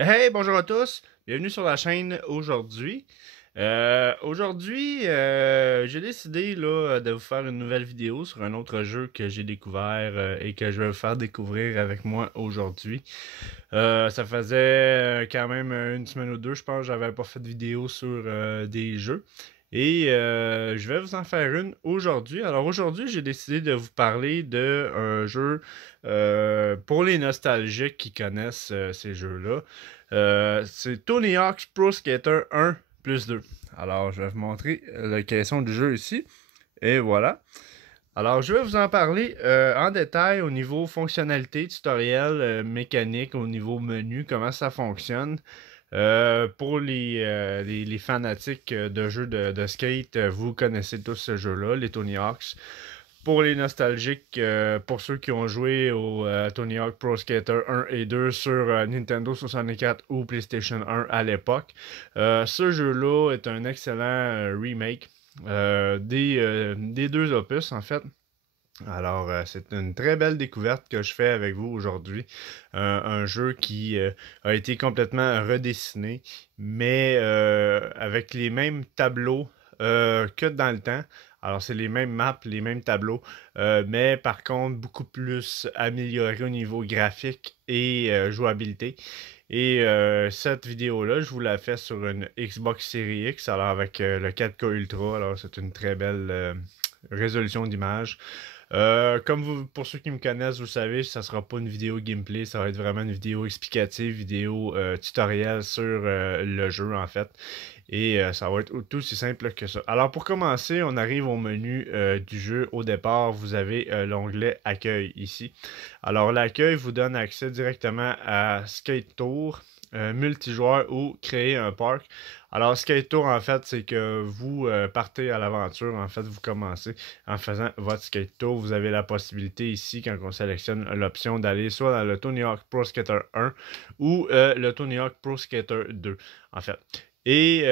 Hey, bonjour à tous, bienvenue sur la chaîne aujourd'hui. J'ai décidé là, de vous faire une nouvelle vidéo sur un autre jeu que j'ai découvert et que je vais vous faire découvrir avec moi aujourd'hui. Ça faisait quand même une semaine ou deux, je pense, que j'avais pas fait de vidéo sur des jeux. Et je vais vous en faire une aujourd'hui. Alors aujourd'hui, j'ai décidé de vous parler de un jeu pour les nostalgiques qui connaissent ces jeux-là. C'est Tony Hawk's Pro Skater 1 plus 2. Alors, je vais vous montrer la création du jeu ici. Et voilà. Alors, je vais vous en parler en détail au niveau fonctionnalité, tutoriel, mécanique, au niveau menu, comment ça fonctionne. Pour les fanatiques de jeux de skate, vous connaissez tous ce jeu-là, les Tony Hawks. Pour les nostalgiques, pour ceux qui ont joué au Tony Hawk Pro Skater 1 et 2 sur Nintendo 64 ou PlayStation 1 à l'époque, ce jeu-là est un excellent remake des deux opus en fait. Alors, c'est une très belle découverte que je fais avec vous aujourd'hui. Un jeu qui a été complètement redessiné, mais avec les mêmes tableaux que dans le temps. Alors, c'est les mêmes maps, les mêmes tableaux, mais par contre, beaucoup plus amélioré au niveau graphique et jouabilité. Et cette vidéo-là, je vous la fais sur une Xbox Series X, alors avec le 4K Ultra. Alors, c'est une très belle résolution d'image. Comme vous, pour ceux qui me connaissent, vous savez, ça sera pas une vidéo gameplay, ça va être vraiment une vidéo explicative, vidéo tutoriel sur le jeu en fait. Et ça va être tout aussi simple que ça. Alors pour commencer, on arrive au menu du jeu. Au départ, vous avez l'onglet Accueil ici. Alors l'accueil vous donne accès directement à Skate Tour, multijoueur ou créer un parc. Alors Skate Tour en fait, c'est que vous partez à l'aventure. En fait, vous commencez en faisant votre skate tour. Vous avez la possibilité ici, quand on sélectionne l'option, d'aller soit dans le Tony Hawk Pro Skater 1 ou le Tony Hawk Pro Skater 2, en fait. Et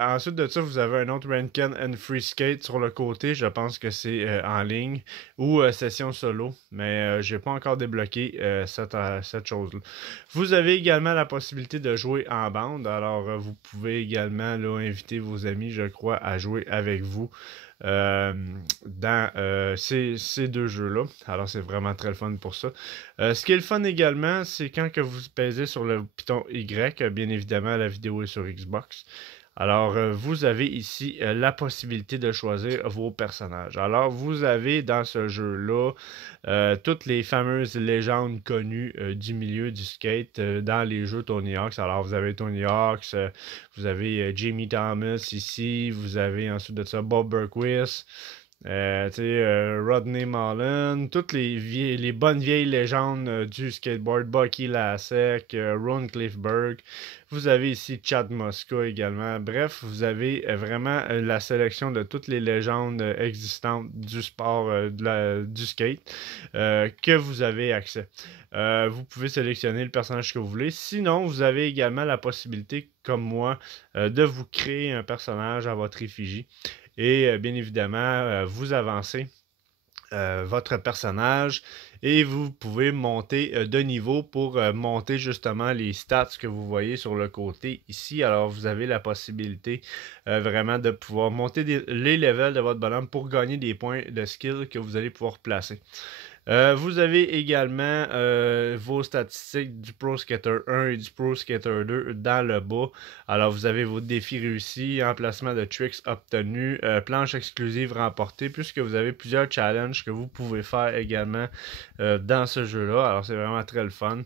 ensuite de ça, vous avez un autre Rank and Free Skate sur le côté. Je pense que c'est en ligne ou session solo, mais j'ai pas encore débloqué cette chose-là. Vous avez également la possibilité de jouer en bande. Alors, vous pouvez également là, inviter vos amis, je crois, à jouer avec vous euh, dans ces deux jeux-là. Alors, c'est vraiment très le fun pour ça. Ce qui est le fun également, c'est quand que vous pèsez sur le piton Y, bien évidemment, la vidéo est sur Xbox. Alors, vous avez ici la possibilité de choisir vos personnages. Alors, vous avez dans ce jeu-là toutes les fameuses légendes connues du milieu du skate dans les jeux Tony Hawk's. Alors, vous avez Tony Hawk's, vous avez Jamie Thomas ici, vous avez ensuite de ça Bob Burnquist, Rodney Mullen, toutes les bonnes vieilles légendes du skateboard, Bucky Lasek, Ron Cliffberg. Vous avez ici Chad Mosca également. Bref, vous avez vraiment la sélection de toutes les légendes existantes du sport, du skate, que vous avez accès. Vous pouvez sélectionner le personnage que vous voulez. Sinon, vous avez également la possibilité, comme moi, de vous créer un personnage à votre effigie. Et bien évidemment, vous avancez votre personnage et vous pouvez monter de niveau pour monter justement les stats que vous voyez sur le côté ici. Alors vous avez la possibilité vraiment de pouvoir monter les levels de votre bonhomme pour gagner des points de skill que vous allez pouvoir placer. Vous avez également vos statistiques du Pro Skater 1 et du Pro Skater 2 dans le bas. Alors, vous avez vos défis réussis, emplacement de tricks obtenus, planche exclusive remportée, puisque vous avez plusieurs challenges que vous pouvez faire également dans ce jeu-là. Alors, c'est vraiment très le fun.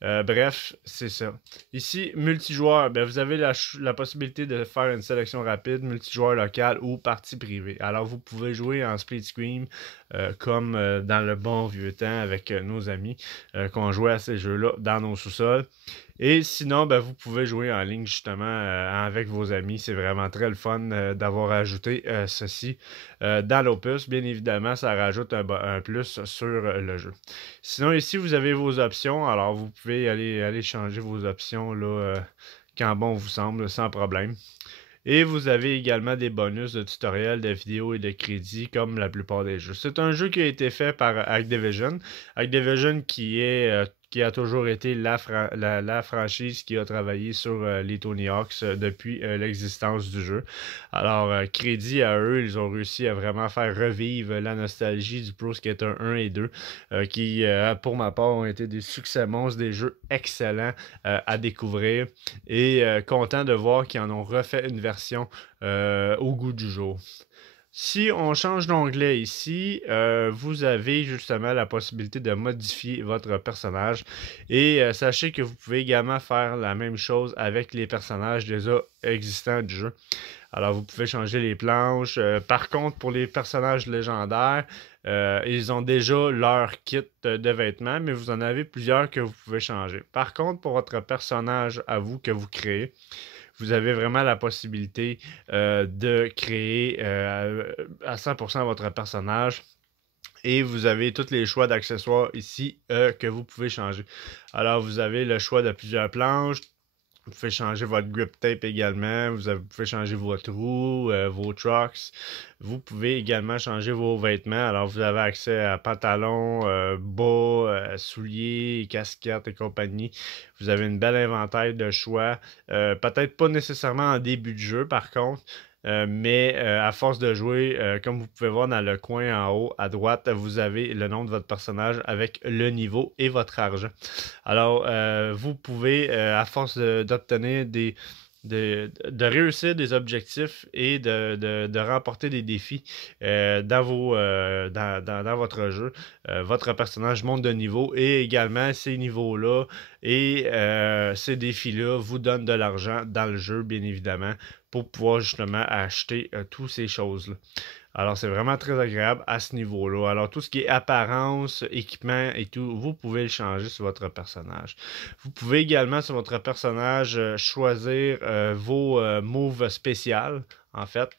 Bref, c'est ça. Ici, multijoueur, ben, vous avez la possibilité de faire une sélection rapide, multijoueur local ou partie privée. Alors, vous pouvez jouer en split screen comme dans le bon vieux temps avec nos amis qu'on jouait à ces jeux-là dans nos sous-sols. Et sinon, ben, vous pouvez jouer en ligne justement avec vos amis. C'est vraiment très le fun d'avoir ajouté ceci dans l'opus. Bien évidemment, ça rajoute un plus sur le jeu. Sinon, ici, vous avez vos options. Alors, vous pouvez aller changer vos options là, quand bon vous semble, sans problème. Et vous avez également des bonus de tutoriels, de vidéos et de crédits comme la plupart des jeux. C'est un jeu qui a été fait par Activision. Activision qui a toujours été la franchise qui a travaillé sur les Tony Hawks depuis l'existence du jeu. Alors, crédit à eux, ils ont réussi à vraiment faire revivre la nostalgie du Pro Skater 1 et 2, qui, pour ma part, ont été des succès monstres, des jeux excellents à découvrir, et content de voir qu'ils en ont refait une version au goût du jour. Si on change d'onglet ici, vous avez justement la possibilité de modifier votre personnage, et sachez que vous pouvez également faire la même chose avec les personnages déjà existants du jeu. Alors, vous pouvez changer les planches. Par contre, pour les personnages légendaires, ils ont déjà leur kit de vêtements, mais vous en avez plusieurs que vous pouvez changer. Par contre, pour votre personnage à vous que vous créez, vous avez vraiment la possibilité de créer à 100% votre personnage. Et vous avez tous les choix d'accessoires ici que vous pouvez changer. Alors, vous avez le choix de plusieurs planches. Vous pouvez changer votre grip tape également. Vous pouvez changer votre roue, vos trucks. Vous pouvez également changer vos vêtements. Alors, vous avez accès à pantalons, bas, souliers, casquettes et compagnie. Vous avez une belle inventaire de choix. Peut-être pas nécessairement en début de jeu, par contre. Mais à force de jouer, comme vous pouvez voir dans le coin en haut à droite, vous avez le nom de votre personnage avec le niveau et votre argent. Alors, vous pouvez, à force d'obtenir de réussir des objectifs et de remporter des défis dans votre jeu, votre personnage monte de niveau, et également ces niveaux-là et ces défis-là vous donnent de l'argent dans le jeu, bien évidemment, pour pouvoir justement acheter toutes ces choses-là. Alors, c'est vraiment très agréable à ce niveau-là. Alors, tout ce qui est apparence, équipement et tout, vous pouvez le changer sur votre personnage. Vous pouvez également, sur votre personnage, choisir vos moves spéciales, en fait,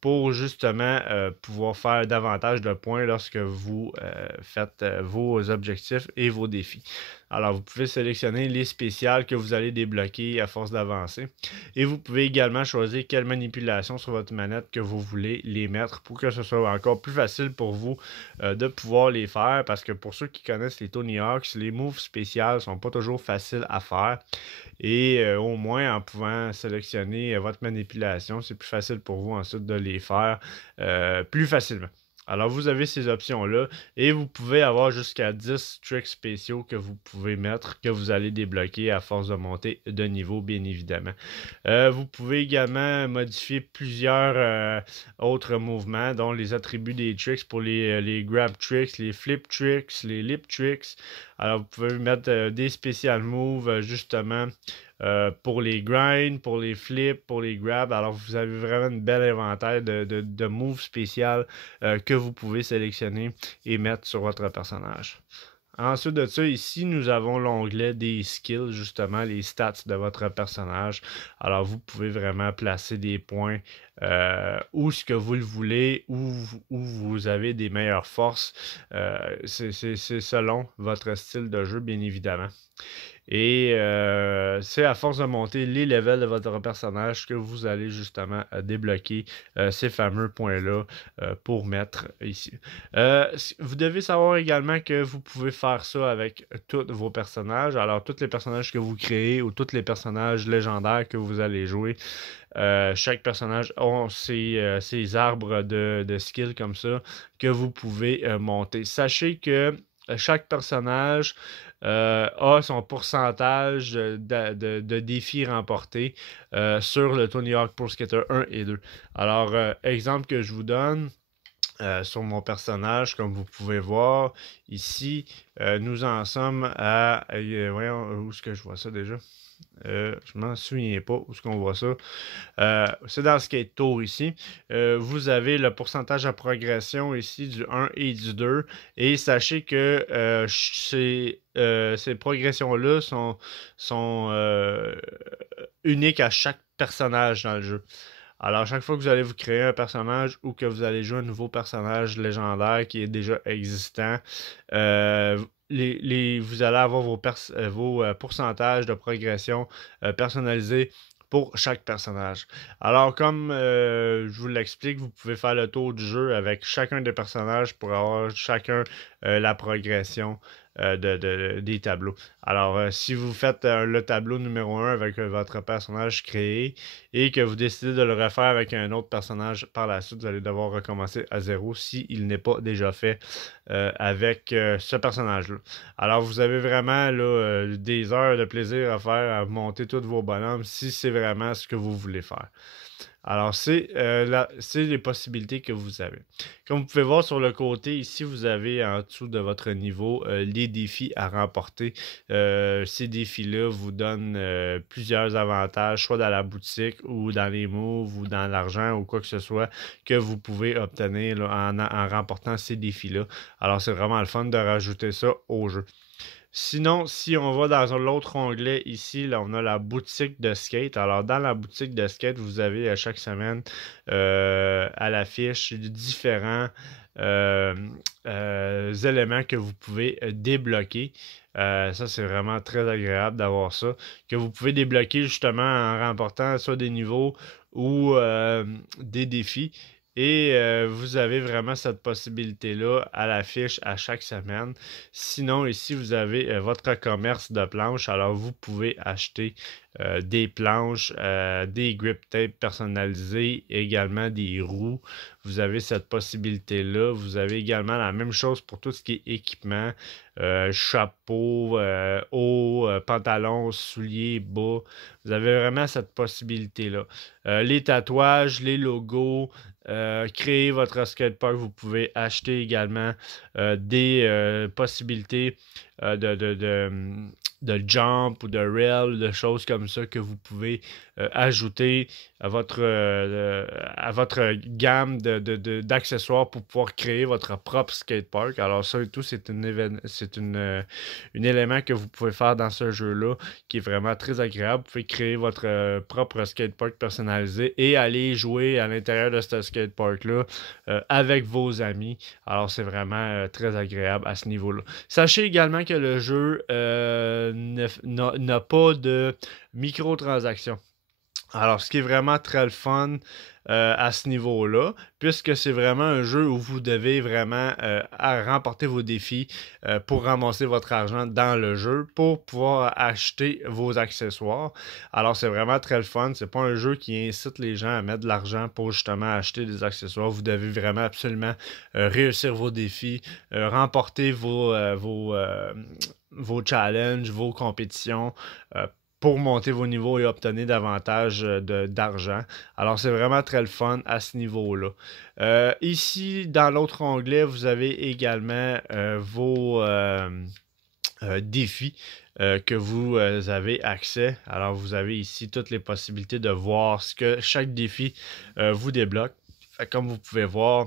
pour justement pouvoir faire davantage de points lorsque vous faites vos objectifs et vos défis. Alors, vous pouvez sélectionner les spéciales que vous allez débloquer à force d'avancer. Et vous pouvez également choisir quelle manipulation sur votre manette que vous voulez les mettre pour que ce soit encore plus facile pour vous de pouvoir les faire. Parce que pour ceux qui connaissent les Tony Hawks, les moves spéciales sont pas toujours faciles à faire. Et au moins, en pouvant sélectionner votre manipulation, c'est plus facile pour vous ensuite de les faire plus facilement. Alors, vous avez ces options-là, et vous pouvez avoir jusqu'à 10 tricks spéciaux que vous pouvez mettre, que vous allez débloquer à force de monter de niveau, bien évidemment. Vous pouvez également modifier plusieurs autres mouvements, dont les attributs des tricks pour les grab tricks, les flip tricks, les lip tricks. Alors, vous pouvez mettre des special moves, justement, pour les grinds, pour les flips, pour les grabs. Alors, vous avez vraiment une belle inventaire de moves spéciales que vous pouvez sélectionner et mettre sur votre personnage. Ensuite de ça, ici, nous avons l'onglet des skills, justement, les stats de votre personnage. Alors, vous pouvez vraiment placer des points où ce que vous le voulez, où vous avez des meilleures forces. C'est selon votre style de jeu, bien évidemment. Et c'est à force de monter les levels de votre personnage que vous allez justement débloquer ces fameux points-là pour mettre ici. Vous devez savoir également que vous pouvez faire ça avec tous vos personnages. Alors, tous les personnages que vous créez ou tous les personnages légendaires que vous allez jouer, chaque personnage a ses arbres de skills comme ça que vous pouvez monter. Sachez que chaque personnage a son pourcentage de défis remportés sur le Tony Hawk Pro Skater 1 et 2. Alors, exemple que je vous donne, sur mon personnage, comme vous pouvez voir ici, nous en sommes à... voyons, où est-ce que je vois ça déjà? Je m'en souviens pas où est-ce qu'on voit ça. C'est dans Skate Tour ici. Vous avez le pourcentage de progression ici du 1 et du 2. Et sachez que ces progressions-là sont uniques à chaque personnage dans le jeu. Alors, chaque fois que vous allez vous créer un personnage ou que vous allez jouer un nouveau personnage légendaire qui est déjà existant, vous allez avoir vos pourcentages de progression personnalisés pour chaque personnage. Alors, comme je vous l'explique, vous pouvez faire le tour du jeu avec chacun des personnages pour avoir chacun la progression des tableaux. Alors, si vous faites le tableau numéro 1 avec votre personnage créé et que vous décidez de le refaire avec un autre personnage par la suite, vous allez devoir recommencer à zéro s'il n'est pas déjà fait avec ce personnage-là. Alors, vous avez vraiment là, des heures de plaisir à faire à monter tous vos bonhommes si c'est vraiment ce que vous voulez faire. Alors, c'est les possibilités que vous avez. Comme vous pouvez voir sur le côté, ici, vous avez en dessous de votre niveau les défis à remporter. Ces défis-là vous donnent plusieurs avantages, soit dans la boutique ou dans les moves ou dans l'argent ou quoi que ce soit que vous pouvez obtenir là, en remportant ces défis-là. Alors, c'est vraiment le fun de rajouter ça au jeu. Sinon, si on va dans l'autre onglet ici, là, on a la boutique de skate. Alors, dans la boutique de skate, vous avez à chaque semaine à l'affiche différents euh, éléments que vous pouvez débloquer. Ça, c'est vraiment très agréable d'avoir ça. Que vous pouvez débloquer justement en remportant soit des niveaux ou des défis. Et vous avez vraiment cette possibilité-là à l'affiche à chaque semaine. Sinon, ici, vous avez votre commerce de planches. Alors, vous pouvez acheter des planches, des grip tapes personnalisés, également des roues. Vous avez cette possibilité-là. Vous avez également la même chose pour tout ce qui est équipement, chapeau, haut, pantalon, souliers, bas. Vous avez vraiment cette possibilité-là. Les tatouages, les logos, créer votre skatepark, vous pouvez acheter également des possibilités de jump ou de rail, de choses comme ça que vous pouvez ajouter à votre gamme d'accessoires pour pouvoir créer votre propre skatepark. Alors ça et tout, c'est un élément que vous pouvez faire dans ce jeu-là qui est vraiment très agréable. Vous pouvez créer votre propre skatepark personnalisé et aller jouer à l'intérieur de ce skatepark-là avec vos amis. Alors c'est vraiment très agréable à ce niveau-là. Sachez également que le jeu n'a pas de microtransactions. Alors, ce qui est vraiment très le fun à ce niveau-là, puisque c'est vraiment un jeu où vous devez vraiment remporter vos défis pour ramasser votre argent dans le jeu pour pouvoir acheter vos accessoires. Alors, c'est vraiment très le fun. C'est pas un jeu qui incite les gens à mettre de l'argent pour justement acheter des accessoires. Vous devez vraiment absolument réussir vos défis, remporter vos challenges, vos compétitions pour monter vos niveaux et obtenir davantage d'argent. Alors, c'est vraiment très le fun à ce niveau-là. Ici, dans l'autre onglet, vous avez également vos défis que vous avez accès. Alors, vous avez ici toutes les possibilités de voir ce que chaque défi vous débloque. Comme vous pouvez voir,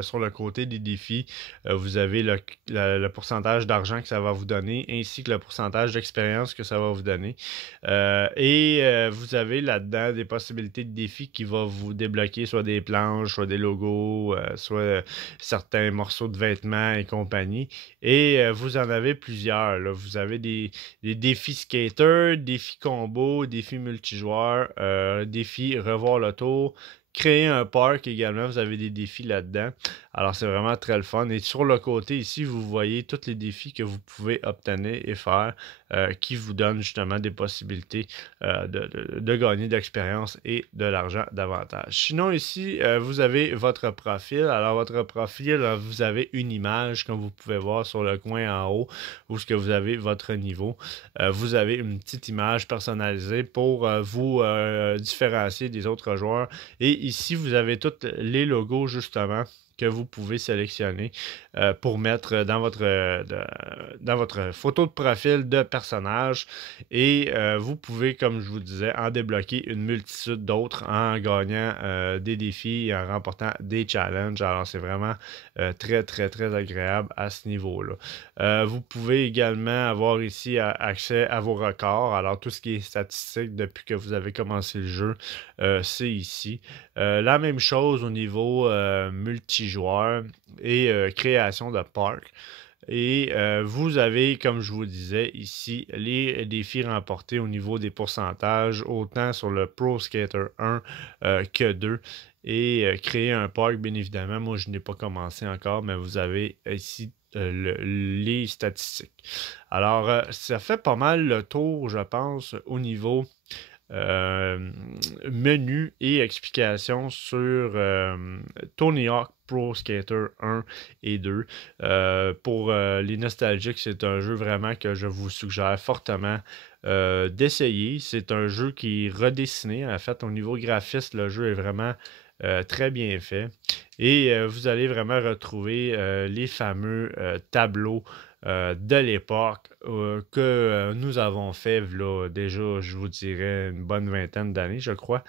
sur le côté des défis, vous avez le pourcentage d'argent que ça va vous donner, ainsi que le pourcentage d'expérience que ça va vous donner. Vous avez là-dedans des possibilités de défis qui vont vous débloquer soit des planches, soit des logos, soit certains morceaux de vêtements et compagnie. Et vous en avez plusieurs. Là. Vous avez des défis skater, défis combo, défis multijoueurs, défis revoir le tour. Créer un parc également, vous avez des défis là-dedans. Alors, c'est vraiment très le fun. Et sur le côté ici, vous voyez tous les défis que vous pouvez obtenir et faire qui vous donnent justement des possibilités de gagner d'expérience et de l'argent davantage. Sinon, ici, vous avez votre profil. Alors, votre profil, vous avez une image, comme vous pouvez voir sur le coin en haut, où ce que vous avez votre niveau. Vous avez une petite image personnalisée pour vous différencier des autres joueurs. Et ici, vous avez tous les logos, justement, que vous pouvez sélectionner pour mettre dans votre photo de profil de personnage. Et vous pouvez, comme je vous disais, en débloquer une multitude d'autres en gagnant des défis et en remportant des challenges. Alors, c'est vraiment très, très, très agréable à ce niveau-là. Vous pouvez également avoir ici accès à vos records. Alors, tout ce qui est statistique depuis que vous avez commencé le jeu, c'est ici. La même chose au niveau multijoueur et création de parc. Et vous avez, comme je vous disais ici, les défis remportés au niveau des pourcentages, autant sur le Pro Skater 1 que 2. Et créer un parc, bien évidemment, moi je n'ai pas commencé encore, mais vous avez ici les statistiques. Alors, ça fait pas mal le tour, je pense, au niveau euh, menu et explications sur Tony Hawk Pro Skater 1 et 2. Pour les nostalgiques, c'est un jeu vraiment que je vous suggère fortement d'essayer. C'est un jeu qui est redessiné. En fait, au niveau graphiste, le jeu est vraiment très bien fait. Et vous allez vraiment retrouver les fameux tableaux de l'époque que nous avons fait là, déjà, je vous dirais, une bonne vingtaine d'années, je crois.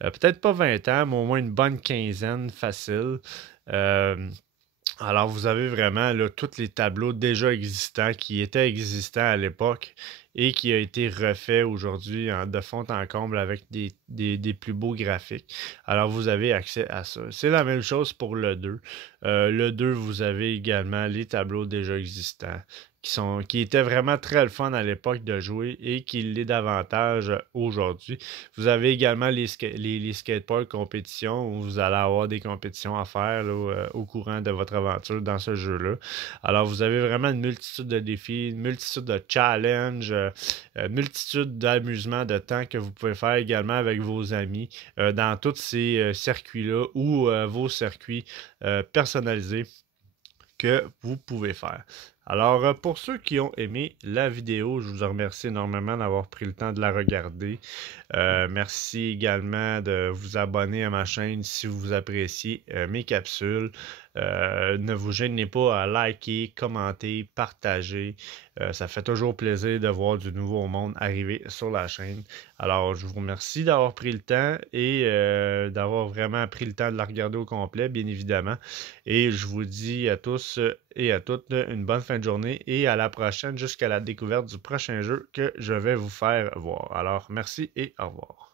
Peut-être pas 20 ans, mais au moins une bonne quinzaine facile. Euh, alors, vous avez vraiment là, tous les tableaux déjà existants qui étaient existants à l'époque et qui a été refait aujourd'hui de fond en comble avec des plus beaux graphiques. Alors, vous avez accès à ça. C'est la même chose pour le 2. Le 2, vous avez également les tableaux déjà existants qui étaient vraiment très le fun à l'époque de jouer et qui l'est davantage aujourd'hui. Vous avez également les skateparks compétitions où vous allez avoir des compétitions à faire là, au courant de votre aventure dans ce jeu-là. Alors, vous avez vraiment une multitude de défis, une multitude de challenges, multitude d'amusements de temps que vous pouvez faire également avec vos amis dans tous ces circuits-là ou vos circuits personnalisés que vous pouvez faire. Alors, pour ceux qui ont aimé la vidéo, je vous remercie énormément d'avoir pris le temps de la regarder. Merci également de vous abonner à ma chaîne si vous appréciez mes capsules. Ne vous gênez pas à liker, commenter, partager. Ça fait toujours plaisir de voir du nouveau monde arriver sur la chaîne. Alors, je vous remercie d'avoir pris le temps et d'avoir vraiment pris le temps de la regarder au complet, bien évidemment. Et je vous dis à tous et à toutes une bonne fin de journée et à la prochaine jusqu'à la découverte du prochain jeu que je vais vous faire voir. Alors, merci et au revoir.